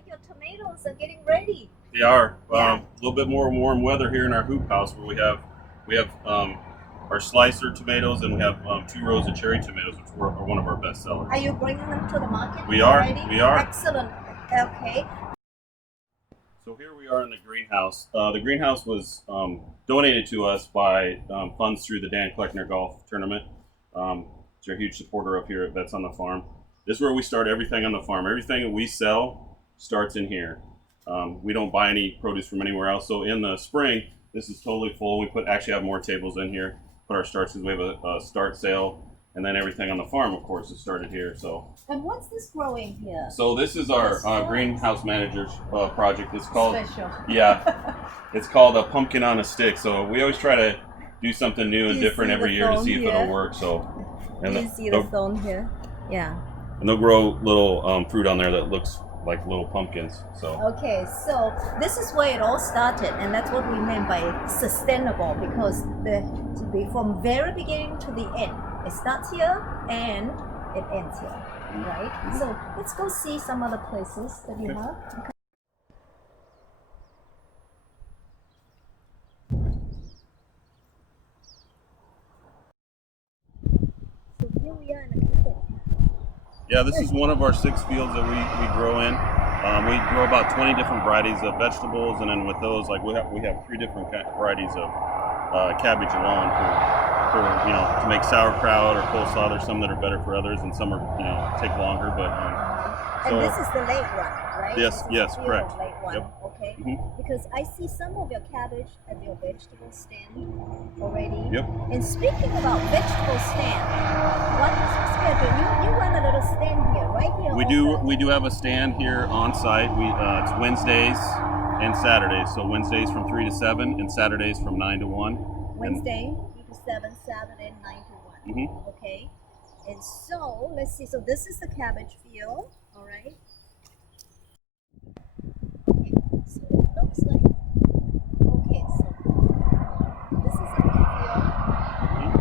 like your tomatoes are getting ready. They are. Yeah. A little bit more warm weather here in our hoop house, where we have our slicer tomatoes, and we have 2 rows of cherry tomatoes, which are one of our best sellers. Are you bringing them to the market We are. already? We are. Excellent. Okay. So here we are in the greenhouse. The greenhouse was donated to us by funds through the Dan Kleckner Golf Tournament. They're a huge supporter up here at Vets on the Farm. This is where we start everything on the farm. Everything that we sell starts in here. We don't buy any produce from anywhere else. So in the spring, this is totally full. We actually have more tables in here. Put our starts, because we have a start sale, and then everything on the farm, of course, is started here. So. And what's this growing here? So this is our greenhouse manager's project. It's called. Special. Yeah, it's called a pumpkin on a stick. So we always try to do something new and different every year to see if it'll work. So. And you see the thorn here? Yeah. And they'll grow little fruit on there that looks like little pumpkins. So. Okay, so this is where it all started, and that's what we meant by sustainable, because from very beginning to the end, it starts here and it ends here, right? Mm-hmm. So let's go see some other places that you have. Okay. So here we are in the cabbage. Yeah, this is one of our 6 fields that we grow in. We grow about 20 different varieties of vegetables, and then with those, like we have 3 different varieties of cabbage alone for to make sauerkraut or coleslaw. There's some that are better for others, and some are take longer. But and this is the late one, right? Yes, correct. Late one. Yep. Okay. Mm-hmm. Because I see some of your cabbage at your vegetable stand already. Yep. And speaking about vegetable stand, what is your schedule? You run a little stand here, right here. We do have a stand here on site. It's Wednesdays and Saturdays. So Wednesdays from 3 to 7, and Saturdays from 9 to 1. Wednesday 3 to 7, Saturday 9 to 1. Mm-hmm. Okay. And so let's see. So this is the cabbage field. All right. Okay. So it looks like. Okay. So this is a field. Mm-hmm.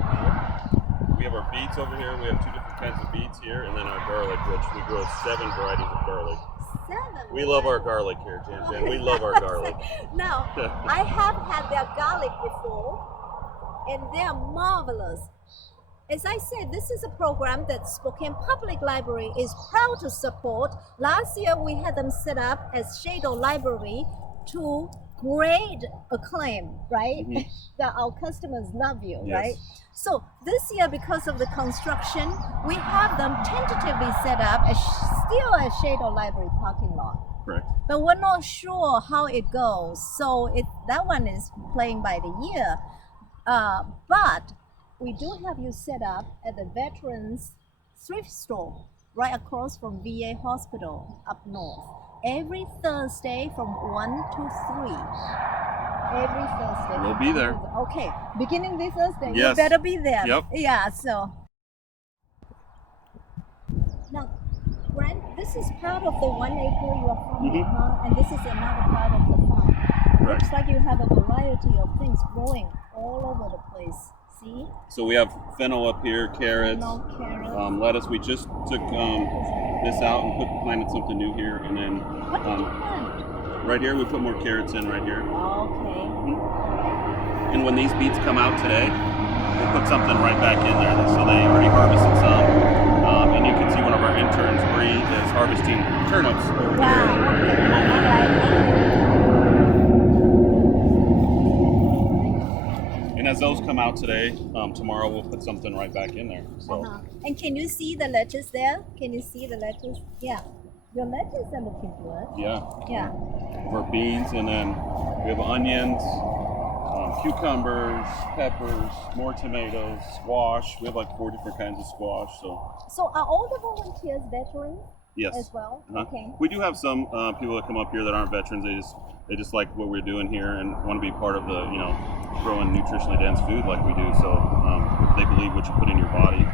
Okay. We have our beets over here. We have 2 different kinds of beets here, and then our garlic, which we grow 7 varieties of garlic. 7. We love our garlic here, Jan. We love our garlic. Now, I have had their garlic before, and they are marvelous. As I said, this is a program that Spokane Public Library is proud to support. Last year, we had them set up as Shadle Library to great acclaim, right? Mm-hmm. That our customers love you, yes. right? So this year, because of the construction, we have them tentatively set up as still a Shadle Library parking lot. Correct. But we're not sure how it goes. So that one is playing by the year. But we do have you set up at the Veterans Thrift Store right across from VA Hospital up north. Every Thursday from 1 to 3. Every Thursday. We'll be there. Okay, beginning this Thursday. Yes. You better be there. Yep. Yeah, so. Now, Grant, this is part of the 1 acre you are farming, Mm-hmm. and this is another part of the farm. Right. Looks like you have a variety of things growing all over the place. See? So we have fennel up here, carrots, Carrots. lettuce. We just took this out and planted something new here, and then What did you plant? right here we put more carrots in right here. Okay. And when these beets come out today, we'll put something right back in there. So they already harvested some, and you can see one of our interns, Bree, is harvesting turnips over here. And as those come out today, tomorrow we'll put something right back in there. So. And can you see the lettuce there? Can you see the lettuce? Yeah. Your lettuce are looking good. Yeah. Yeah. For beans, and then we have onions, cucumbers, peppers, more tomatoes, squash. We have like 4 different kinds of squash. So are all the volunteers veterans? Yes. As well? Uh-huh. Okay. We do have some people that come up here that aren't veterans. They just like what we're doing here and want to be part of the growing nutritionally dense food like we do. So they believe what you put in your body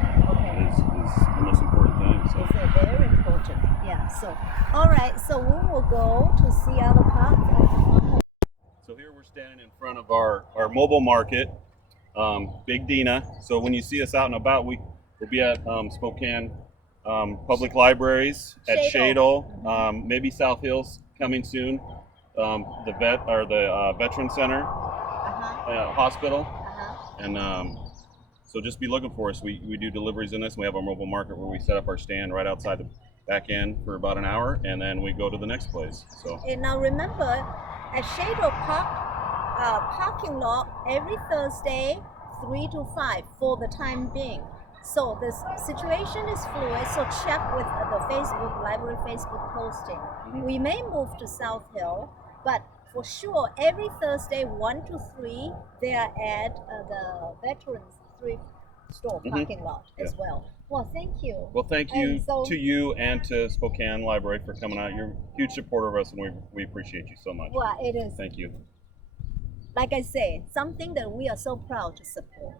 is the most important thing. So. It's very important. Yeah. So all right. So we will go to see other parts of the farm. So here we're standing in front of our mobile market, Big Dina. So when you see us out and about, we'll be at Spokane public libraries at Shadle. Shadle, maybe South Hills coming soon. The Veteran Center, Uh-huh. hospital, Uh-huh. and so just be looking for us. We do deliveries in this. And we have our mobile market where we set up our stand right outside the back end for about an hour, and then we go to the next place. So And now remember, at Shadle parking lot every Thursday, 3 to 5 for the time being. So this situation is fluid, so check with the Facebook library Facebook posting. We may move to South Hill, but for sure, every Thursday, 1 to 3, they are at the Veterans Thrift Store parking lot as well. Well, thank you. well, thank you And so- to you and to Spokane Library for coming out. You're a huge supporter of us, and we appreciate you so much. Well, it is, Thank you. like I say, something that we are so proud to support.